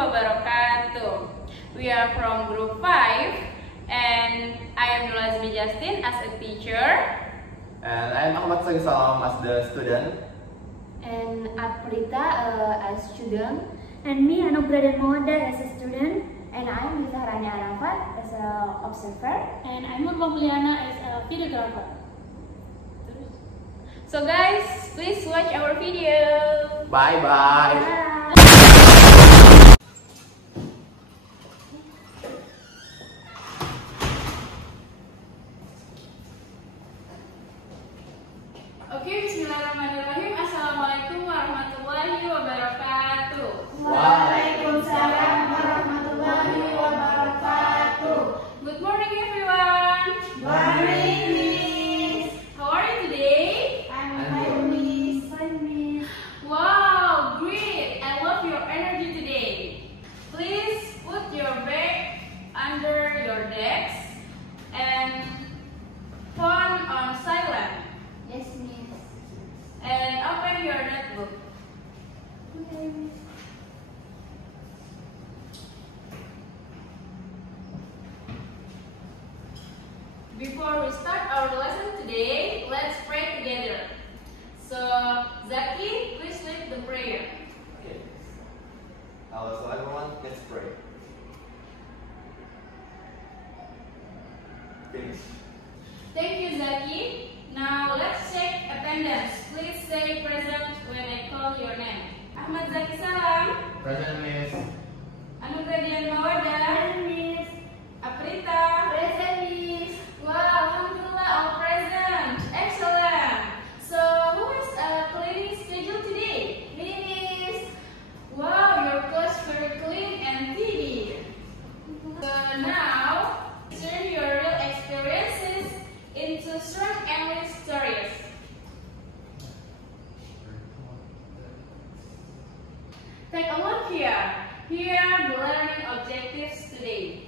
wabarakatuh. We are from Group 5 and I am Nulazmi Justin as a teacher. And I am Ahmad Salam as the student. And Aprita as student. And me, Anugrah dan Mawada as a student. And I am Zahrani Arafat as an observer. And I'm Urba Mulyana as a videographer. So guys, please watch our video. Bye bye. Oke, bismillahirrahmanirrahim. Assalamualaikum warahmatullahi wabarakatuh. Waalaikumsalam warahmatullahi wabarakatuh. Good morning everyone. Morning, Miss. How are you today? I'm fine, Miss. Wow, great! I love your energy today. Please put your bag under your desk and phone on silent. Yes, Miss. And open your notebook. Okay, Miss. Before we start our lesson today, let's pray together. So, Zaki, please lead the prayer. Okay. So everyone, let's pray. Finish. Thank you, Zaki. Now let's check attendance. Please say present when I call your name. Ahmad Zaki Salam, Present, Miss. Anugrah Dian Mawada, Miss. Aprita. Present, Miss. Wow, alhamdulillah, all present. Excellent. So, who has a cleaning schedule today? Miss. Wow, your clothes very clean and tidy. So now, turn your real experiences into short English stories. Take a look here. Here are the learning objectives today.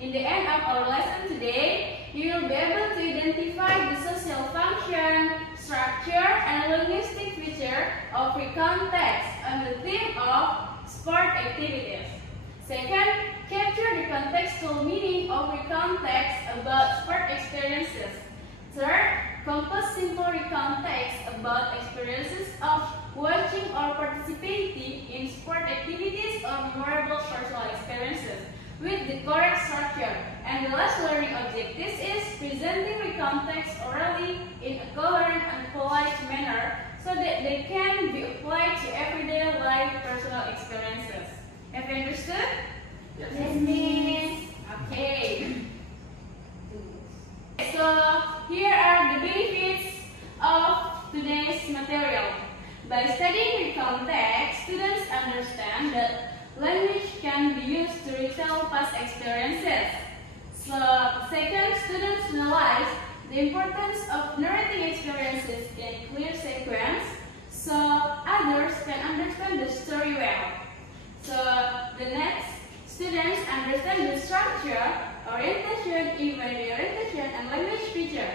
In the end of our lesson today, you will be able to identify the social function, structure, and linguistic feature of recount text on the theme of sport activities. Second, capture the contextual meaning of recount text about sport experiences. Third, compose simple recount text about experiences of watching or participating in sport activities or memorable personal experiences with the correct structure. And the last learning objective is presenting recount text orally in a coherent and polite manner so that they can be applied to everyday life personal experiences. Have you understood? Yes. Yes, Miss. Okay. So here are the benefits of today's material. By studying recount text, students understand that language can be used to retell past experiences. So second, students realize the importance of narrating experiences in clear sequence so others can understand the story well. So the next, students understand the structure, orientation, orientation, and language feature.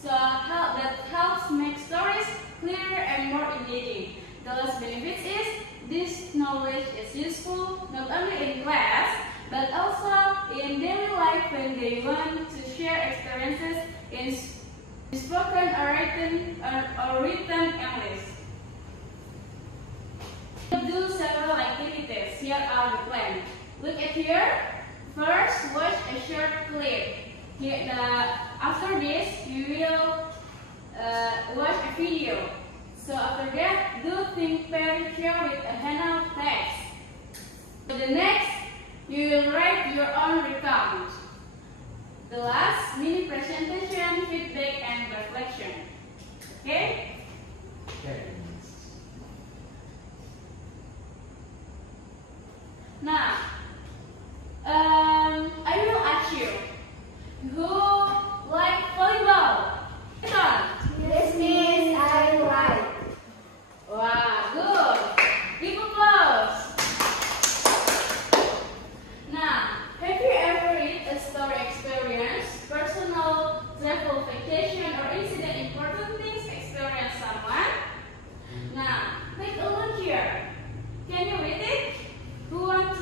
So that helps make stories clearer and more engaging. The last benefit is this knowledge is useful not only in class but also in daily life when they want to share experiences in spoken or written English. Do several activities. Here are the plan. Look at here. First, watch a short clip. After this, you will watch a video. So after that, do think picture with a handout text. For the next, you will write your own recount. The last, mini presentation, feedback, and reflection. Okay? Okay. Now, I will ask you, who like volleyball? Yes, Miss. I like. Wow, good. Give applause. Now, have you ever read a story experience, personal travel vacation, or incident important things experienced someone? Now, take a look here. Can you read it? Who wants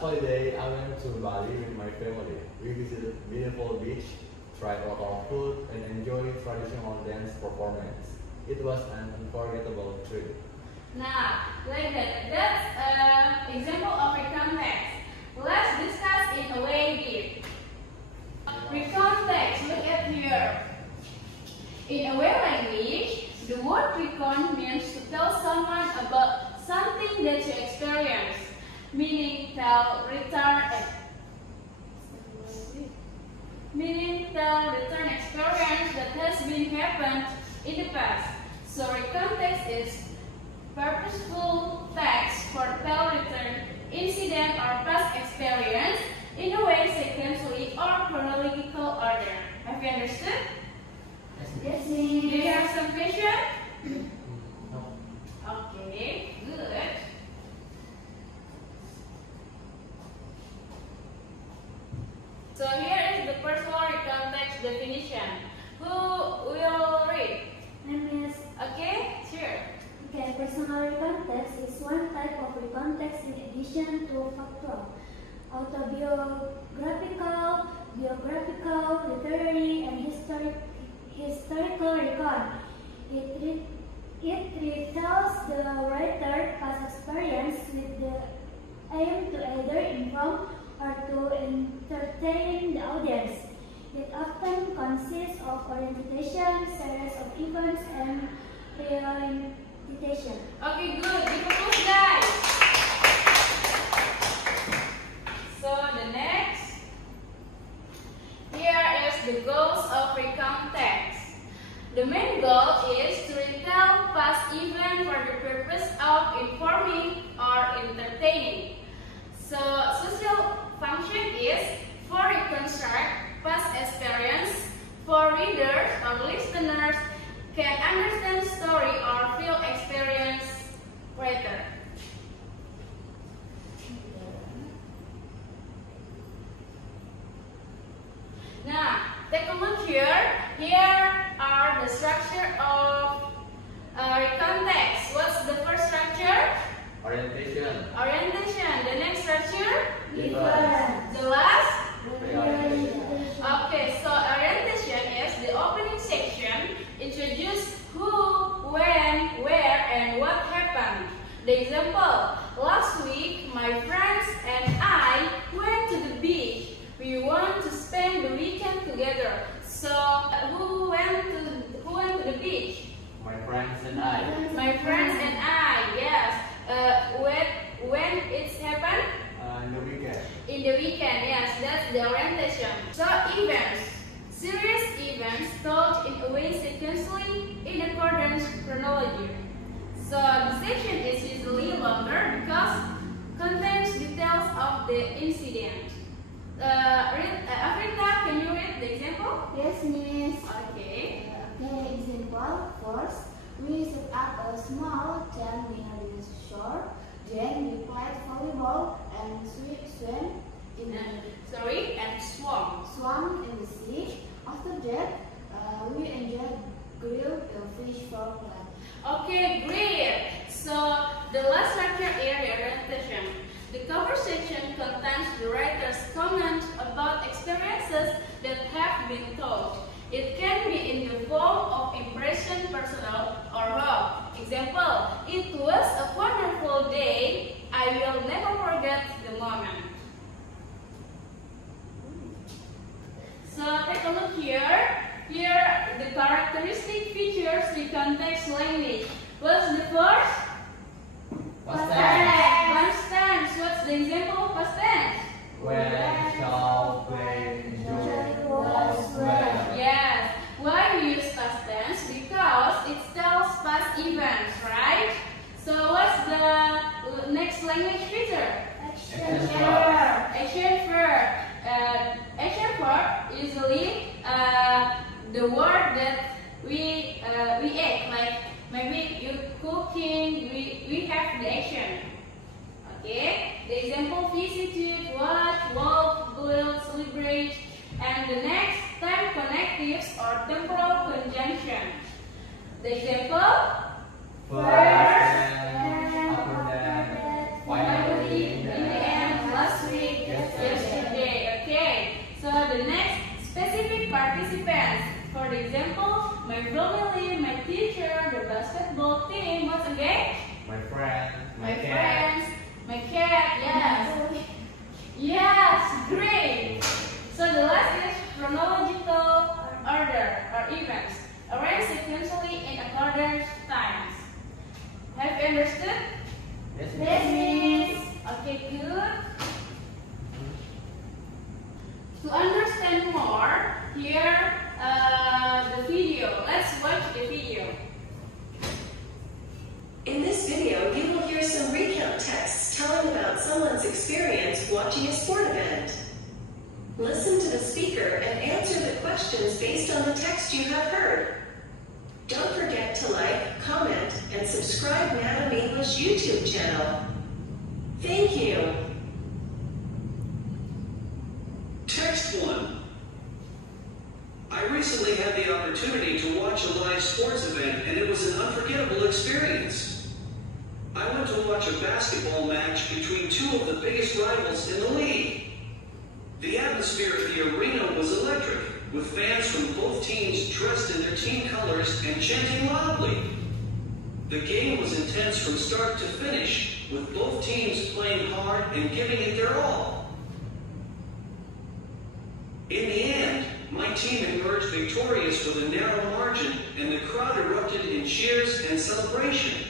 last holiday, I went to Bali with my family. We visited beautiful beach, tried local food, and enjoyed traditional dance performance. It was an unforgettable trip. Now, like that's an example of recontext. Let's discuss in a way deep. Recontext, look at here. In a way language, the word recon means to tell someone about something that you experience, meaning tell, return experience that has been happened in the past. So recontext is purposeful text for tell, return, incident or past experience in a way sequentially or chronological order. Have you understood? Yes, Do you Miss. have some question? No. Okay, good. So here is the personal recontext definition. Who will read? Name is Okay, sure. okay. Personal recontext is one type of recontext in addition to factual, autobiographical, biographical, literary, and historical recon. It retells the writer's past experience with the aim to either inform or to entertain the audience. It often consists of orientation, series of events, and reorientation. Okay, good. Give applause, guys. So the next, here is the goals of recontext. The main goal is to retell past event for the purpose of informing or entertaining. So social function is for reconstruct past experience for readers or listeners can understand story or feel experience better. Now, take a look here. Here are the structure of recontext. What's the first structure? Orientation. Orientation. The next structure? Difference. The last? Reorientation. Okay, so orientation is the opening section. Introduce who, when, where, and what happened. The example, last week my friends and I went to the beach. We want to spend the weekend together. So, who went to the beach? My friends and I. My friends and I, yes. When it's happened? In the weekend. In the weekend, yes, that's the orientation. So events, serious events told in a way sequentially in accordance with chronology. So the section is usually longer because contains details of the incident. Afrika, can you read the example? Yes, Miss. Okay. Okay, example. First, we set up a small tent near the shore. Then we played volleyball and swam in And swam in the sea. After that, we enjoyed grilled fish for lunch. Okay, great. So the last structure area orientation. The cover section contains the writer's comment about experiences that have been told. It can be in the form of impression, personal, or raw. Example, it was a wonderful day. I will never forget the moment. So take a look here. Here the characteristic features the context language. What's the first? Past tense. Past tense. What's the example of past tense? When, shall, play, enjoy, was, were. Yes. Why we use past tense? Because it tells past events, right? So what's the next language feature? Action verb. Action verb. Action verb usually the word that we act, like maybe you're cooking, we have the action. Okay. The example visited, watch, walk, build, celebrate, and the next time connectives or temporal conjunction. The example. First, then, after that, finally, In the end, last week. example, my family, my teacher, the basketball team. What's again? My friend, My friends, my cat. Yes. Yes, great. So the last is chronological order or events, arranged sequentially in accordance times. Have you understood? Yes, Yes, miss. Okay, good. To understand more, here the video. Let's watch the video. In this video, you will hear some recount texts telling about someone's experience watching a sport event. Listen to the speaker and answer the questions based on the text you have heard. Don't forget to like, comment, and subscribe Madam English YouTube channel. Thank you. Text 1. I recently had the opportunity to watch a live sports event, and it was an unforgettable experience. I went to watch a basketball match between two of the biggest rivals in the league. The atmosphere at the arena was electric, with fans from both teams dressed in their team colors and chanting loudly. The game was intense from start to finish, with both teams playing hard and giving it their all. In the end, my team emerged victorious with a narrow margin, and the crowd erupted in cheers and celebration.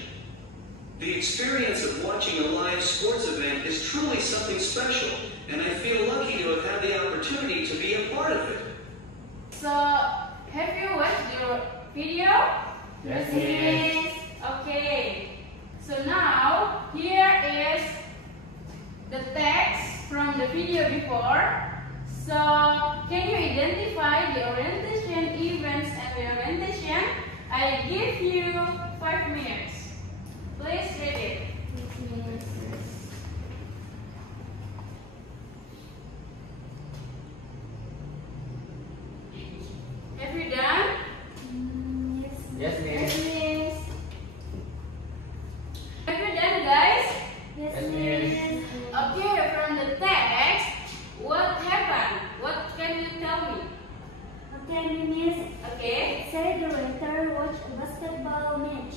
The experience of watching a live sports event is truly something special, and I feel lucky to have had the opportunity to be a part of it. So, have you watched the video? Yes, miss. Okay. So now, here is the text from the video before. So, can you identify the orientation events and the orientation? I give you 5 minutes. Please read it. Have you done? Yes, miss. miss. Have you done, guys? Yes, miss. Okay, from the text, what happened? What can you tell me? Okay, miss. Okay. Say the waiter watched a basketball match.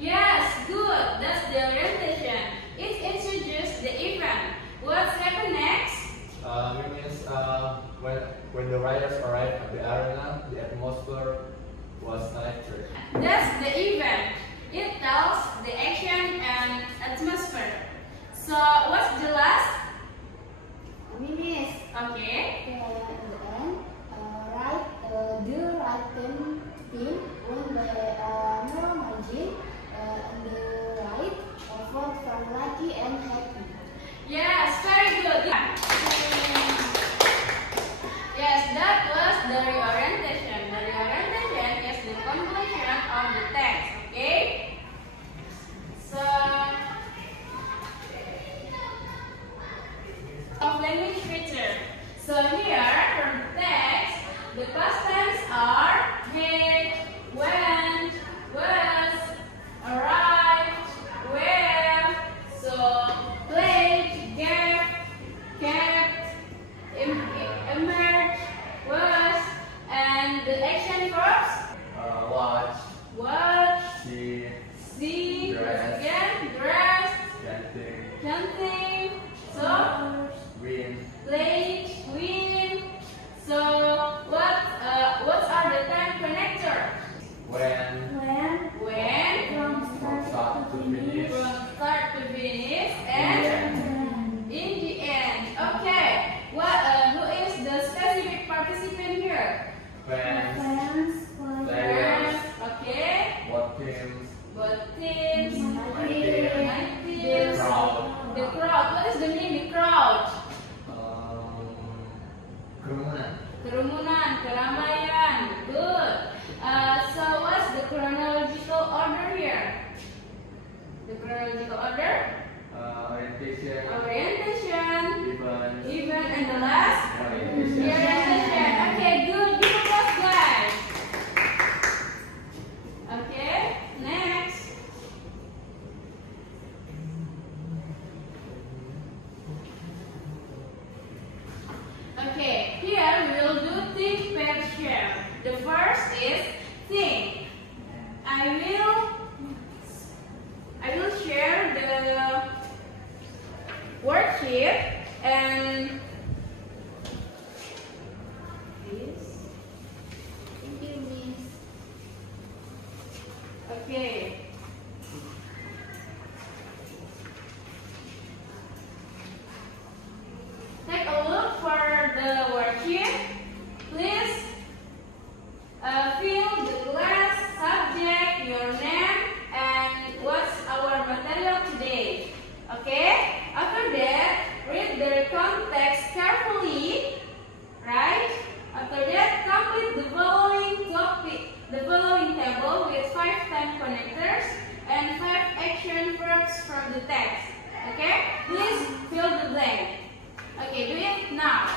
Yes, good. That's the orientation. It introduces the event. What's happened next? Means when the riders arrived at the arena, the atmosphere was electric. That's the event. It tells the action and atmosphere. So, what's the last? Miss. Okay. In the end, the right team won the narrow margin. On the right, felt from lucky and happy. Yes, very good. Yes, that was the reorientation. The reorientation is the completion of the text. Okay. So, of language feature. So here from the text, the past tense are had, went, was, arrived, were, so played, gave, kept, emerged, was, and the action verbs Watch, watch, see, dress, dress, again, dressed, chanting, chanting, so win, played, win. So what are the time connectors? when, When, from start to finish, from start to finish, and in the end. Okay. Who is the specific participant here? fans, players, Okay. what teams, Both teams. my team, My the teams. crowd, The crowd. What is the name? The crowd. kerumunan. Kerumunan, keramaian. Good. So what's the chronological order here? The chronological order? Orientation, Orientation, event, and the last? orientation. Orientation. Okay, good. Give applause, guys. Okay, next. Okay, here we will do think, pair, share. The first is parameters and 5 action verbs from the text. Okay? Please fill the blank. Okay, do it now.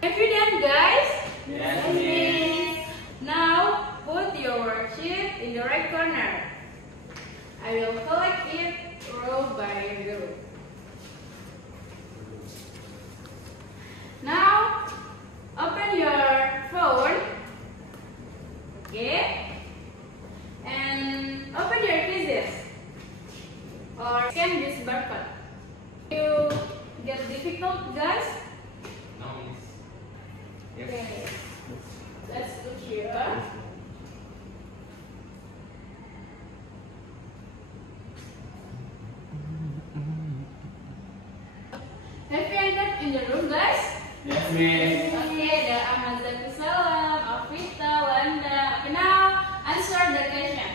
Have you done, guys? Yes, Miss. Now, put your worksheet in the right corner. I will collect it row by row. Now, open your phone. Okay? And open your quizzes. Or scan this barcode. You get difficult, guys? No, Miss. Okay. Let's put here. Have you entered in the room, guys? Yes, Miss. Okay, the Ahmad Zaki Salam, Alvita, Wanda. Okay, now answer the question.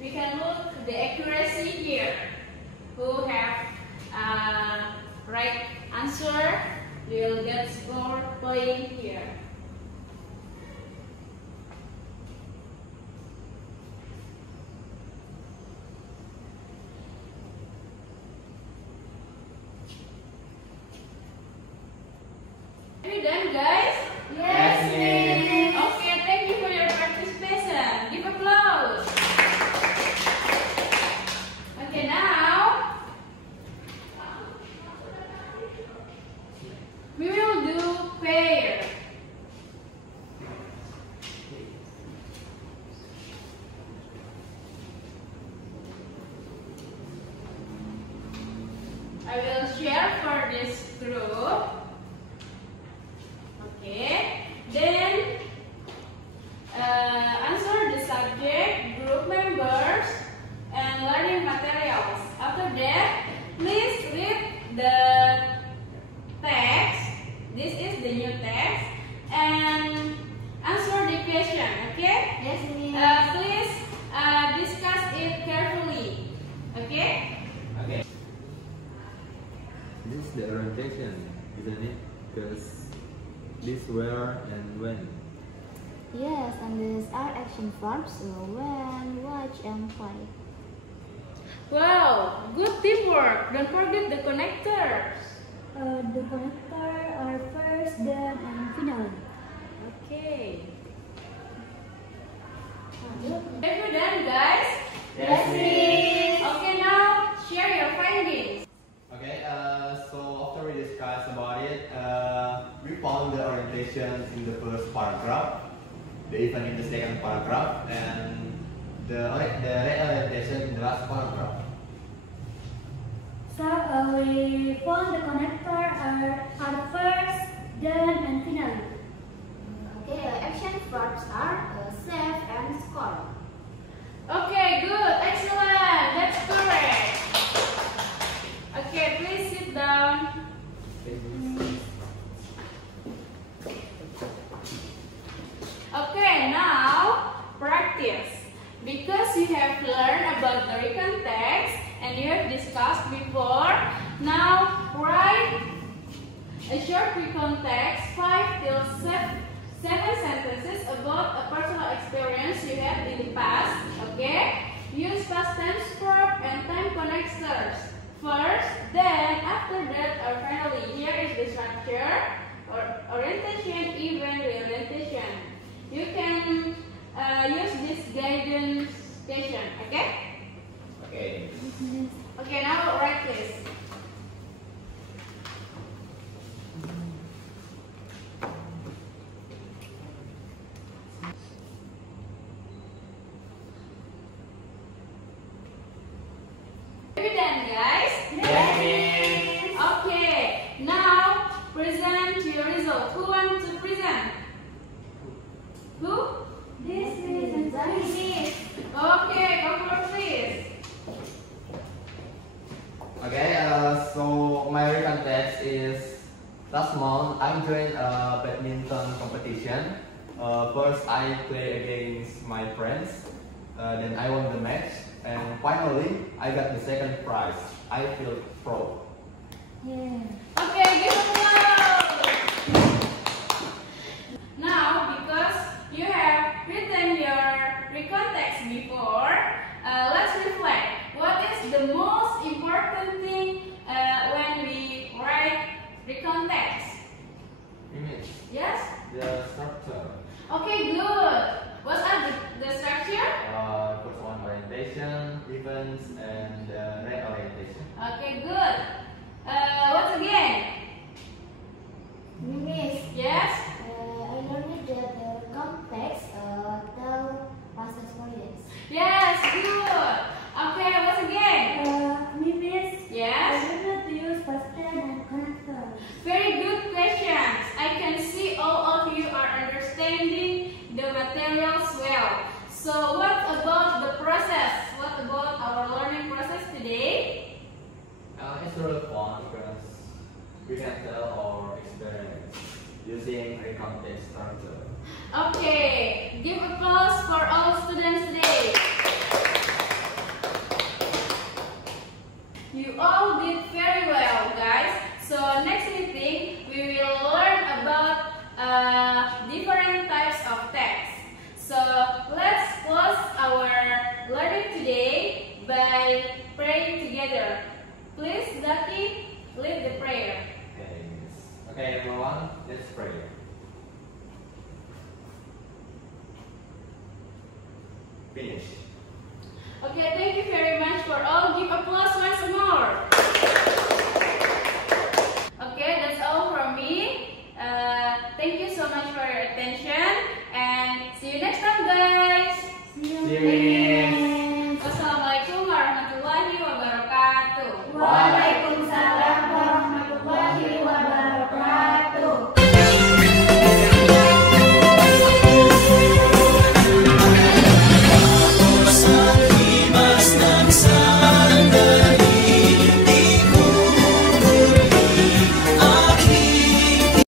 We can look the accuracy here. Who have right answer will get score point here. Have you done, guys? Yes, Miss. Okay, thank you for your participation. Give applause. Okay, now we will do pair. I will share for this group. Okay, then answer the subject, group members, and learning materials. After that, please read the text. This is the new text, and answer the question. Okay? Yes, Miss. Please discuss it carefully. Okay? Okay. This is the orientation, isn't it? Because this where and when. Yes, and these are action verbs, so when, watch, and play. Wow, good teamwork. Don't forget the connectors. The connector are first, then, and finally. Okay. Have you done, guys? Yes, Miss. Okay, now share your findings. Okay, so after we discussed about it, we found the orientation in the first paragraph, the event in the second paragraph, and the orientation in the last paragraph. So we found the connector are first, then, and finally. Okay, action verbs are save and score. Okay, good. Excellent. That's correct. Okay, please sit down. Okay, now practice. Because you have learned about the written text and you have discussed before, now write a short written text, 5 till 7 sentences about a personal experience you had in the past. Okay? Use past tense verb and time connectors first, then after that or finally. Here is the structure: orientation, event, reorientation. You can use this guidance station. Okay? Okay. Okay, now write this. Have you done, guys? Yes, Miss. Okay, now present your result. Who wants to present? Who? This is Okay, come forward, please. Okay, so my recon text is last month I joined a badminton competition. First I play against my friends, then I won the match, and finally I got the second prize. I feel proud. Yeah. Okay, give applause. Now, because you have written your recon text before, let's reflect. What is the most important thing when we write recon text? Image. Yes? The structure. Okay, good. What are the structure? First one orientation, events, and reorientation. Okay, good. What again? Miss, Yes? I learned that the context tell past experience. Yes, good. Okay, what again? Miss, Yes? remember to use past tense and connector. Very good questions. I can see all of you are understanding the materials well. So what about the process? What about our learning process today? It's really fun because we can tell our experience using a context structure. Okay, give applause for all students today. You all did very well, guys. So next meeting, we will learn about different types of text. So let's close our learning today by praying together. Please, Zaki, lead the prayer. Okay, everyone, let's pray. Finish. Okay, thank you very much for all. Give applause once more. Okay, that's all from me. Thank you so much for your attention and see you next time, guys. See you. See you.